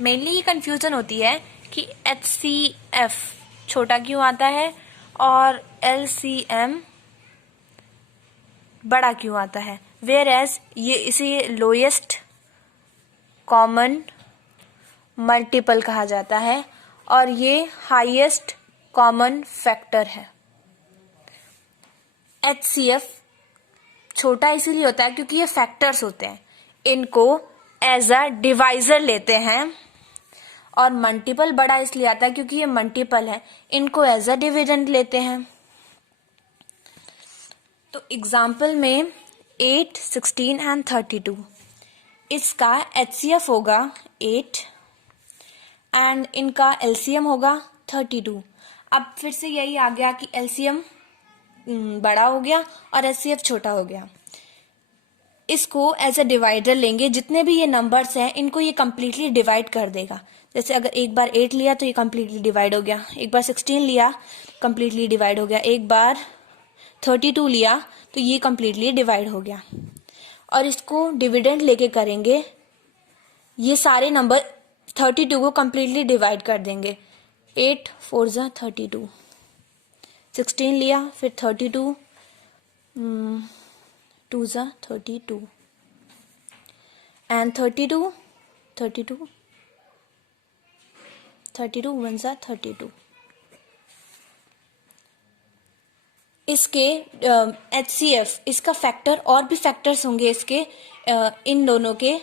Mainly ये confusion होती है कि HCF छोटा क्यों आता है और LCM बड़ा क्यों आता है, वेयर एज ये इसे लोएस्ट कॉमन मल्टीपल कहा जाता है और ये हाईएस्ट कॉमन फैक्टर है। HCF छोटा इसीलिए होता है क्योंकि ये फैक्टर्स होते हैं, इनको एज अ डिवाइजर लेते हैं, और मल्टीपल बड़ा इसलिए आता है क्योंकि ये मल्टीपल है, इनको एज अ डिविडेंड लेते हैं। तो एग्जाम्पल में 8, 16 एंड 32, इसका HCF होगा 8 एंड इनका LCM होगा 32। अब फिर से यही आ गया कि LCM बड़ा हो गया और HCF छोटा हो गया। इसको एज अ डिवाइडर लेंगे, जितने भी ये नंबर्स हैं इनको ये कंप्लीटली डिवाइड कर देगा। जैसे अगर एक बार 8 लिया तो ये कंप्लीटली डिवाइड हो गया, एक बार 16 लिया कंप्लीटली डिवाइड हो गया, एक बार 32 लिया तो ये कंप्लीटली डिवाइड हो गया। और इसको डिविडेंड लेके करेंगे, ये सारे नंबर 32 को कंप्लीटली डिवाइड कर देंगे। 8 4 जा 32, 16 लिया फिर 32, 2 जा 32 एंड 32 1 जा 32। इसके HCF इसका फैक्टर और भी फैक्टर्स होंगे इसके, इन दोनों के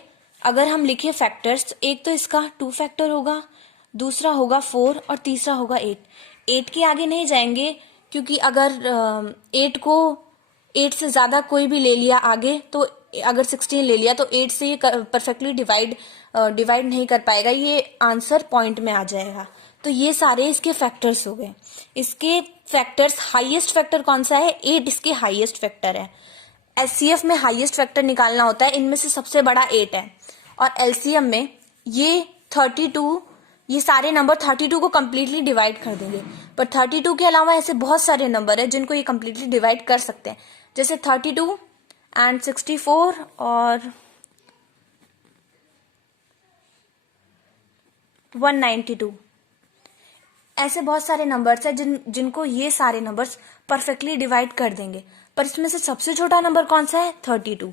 अगर हम लिखे फैक्टर्स, एक तो इसका 2 फैक्टर होगा, दूसरा होगा 4 और तीसरा होगा 8। 8 के आगे नहीं जाएंगे क्योंकि अगर 8 को 8 से ज़्यादा कोई भी ले लिया आगे, तो अगर 16 ले लिया तो 8 से ये परफेक्टली डिवाइड नहीं कर पाएगा, ये आंसर पॉइंट में आ जाएगा। तो ये सारे इसके फैक्टर्स हो गए। इसके फैक्टर्स, हाईएस्ट फैक्टर कौन सा है? 8 इसके हाईएस्ट फैक्टर है। HCF में हाईएस्ट फैक्टर निकालना होता है, इनमें से सबसे बड़ा 8 है। और LCM में ये 32, ये सारे नंबर 32 को कंप्लीटली डिवाइड कर देंगे। पर 32 के अलावा ऐसे बहुत सारे नंबर है जिनको ये कंप्लीटली डिवाइड कर सकते हैं, जैसे 32 एंड 64 और 192। ऐसे बहुत सारे नंबर्स हैं जिनको ये सारे नंबर्स परफेक्टली डिवाइड कर देंगे। पर इसमें से सबसे छोटा नंबर कौन सा है? 32।